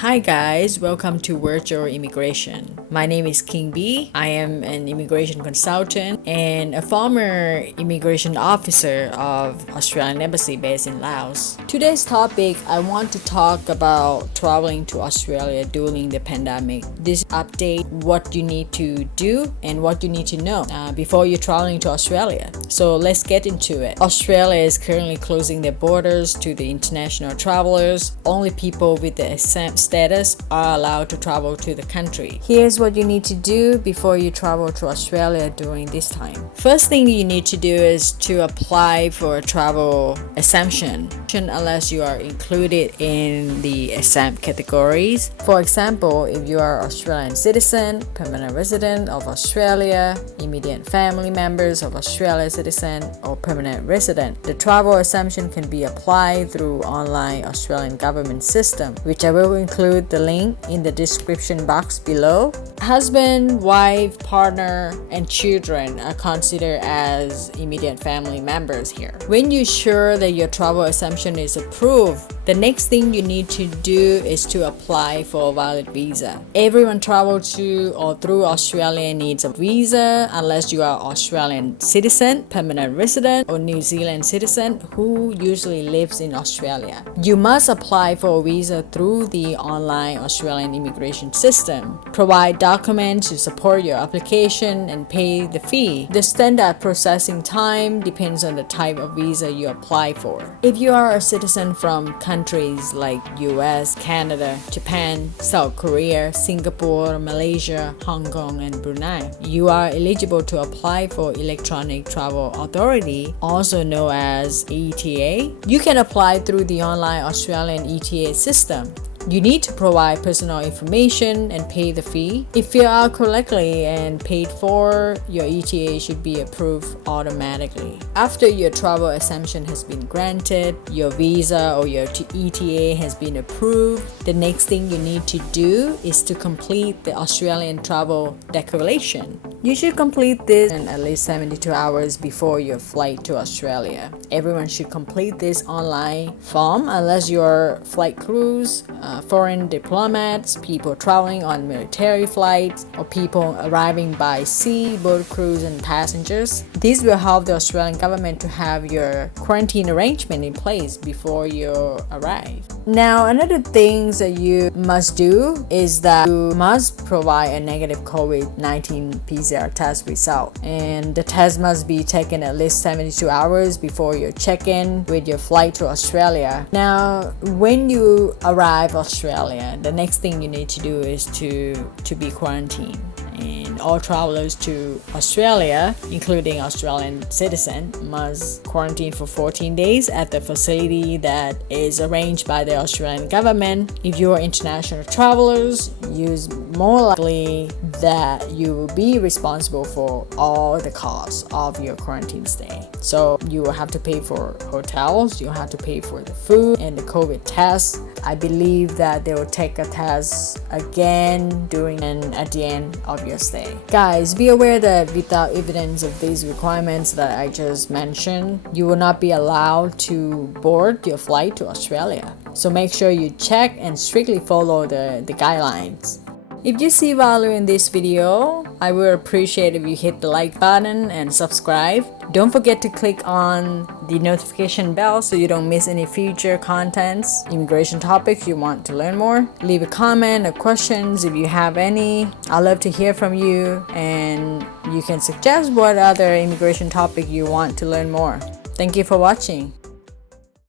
Hi guys, welcome to Virtual Immigration. My name is King B. I am an immigration consultant and a former immigration officer of Australian Embassy based in Laos. Today's topic, I want to talk about traveling to Australia during the pandemic. This update what you need to do and what you need to know before you're traveling to Australia. So let's get into it. Australia is currently closing their borders to the international travelers. Only people with the exempt status are allowed to travel to the country. Here's what you need to do before you travel to Australia during this time. First thing you need to do is to apply for a travel exemption unless you are included in the exempt categories. For example, if you are Australian citizen, permanent resident of Australia, immediate family members of Australian citizen, or permanent resident, the travel exemption can be applied through online Australian government system, which I will include the link in the description box below. Husband, wife, partner, and children are considered as immediate family members here. When you're sure that your travel exemption is approved, the next thing you need to do is to apply for a valid visa. Everyone travel to or through Australia needs a visa unless you are Australian citizen, permanent resident, or New Zealand citizen who usually lives in Australia. You must apply for a visa through the online Australian immigration system. Provide documents to support your application and pay the fee. The standard processing time depends on the type of visa you apply for. If you are a citizen from countries like US, Canada, Japan, South Korea, Singapore, Malaysia, Hong Kong, and Brunei, you are eligible to apply for Electronic Travel Authority, also known as ETA. You can apply through the online Australian ETA system. You need to provide personal information and pay the fee. If filled out correctly and paid for, your ETA should be approved automatically. After your travel exemption has been granted, your visa or your ETA has been approved, the next thing you need to do is to complete the Australian Travel Declaration. You should complete this in at least 72 hours before your flight to Australia. Everyone should complete this online form unless you're flight crews, foreign diplomats, people traveling on military flights, or people arriving by sea, boat crews, and passengers. This will help the Australian government to have your quarantine arrangement in place before you arrive. Now, another thing that you must do is that you must provide a negative COVID-19 PCR test result, and the test must be taken at least 72 hours before your check-in with your flight to Australia. Now, when you arrive Australia, the next thing you need to do is to be quarantined. And all travelers to Australia, including Australian citizens, must quarantine for 14 days at the facility that is arranged by the Australian government. If you are international travelers, it's more likely that you will be responsible for all the costs of your quarantine stay. So you will have to pay for hotels, you have to pay for the food and the COVID test. I believe that they will take a test again during and at the end of your stay. Guys, be aware that without evidence of these requirements that I just mentioned, you will not be allowed to board your flight to Australia. So make sure you check and strictly follow the guidelines. If you see value in this video, I would appreciate if you hit the like button and subscribe. Don't forget to click on the notification bell so you don't miss any future contents, immigration topics you want to learn more. Leave a comment or questions if you have any. I'd love to hear from you, and you can suggest what other immigration topic you want to learn more. Thank you for watching.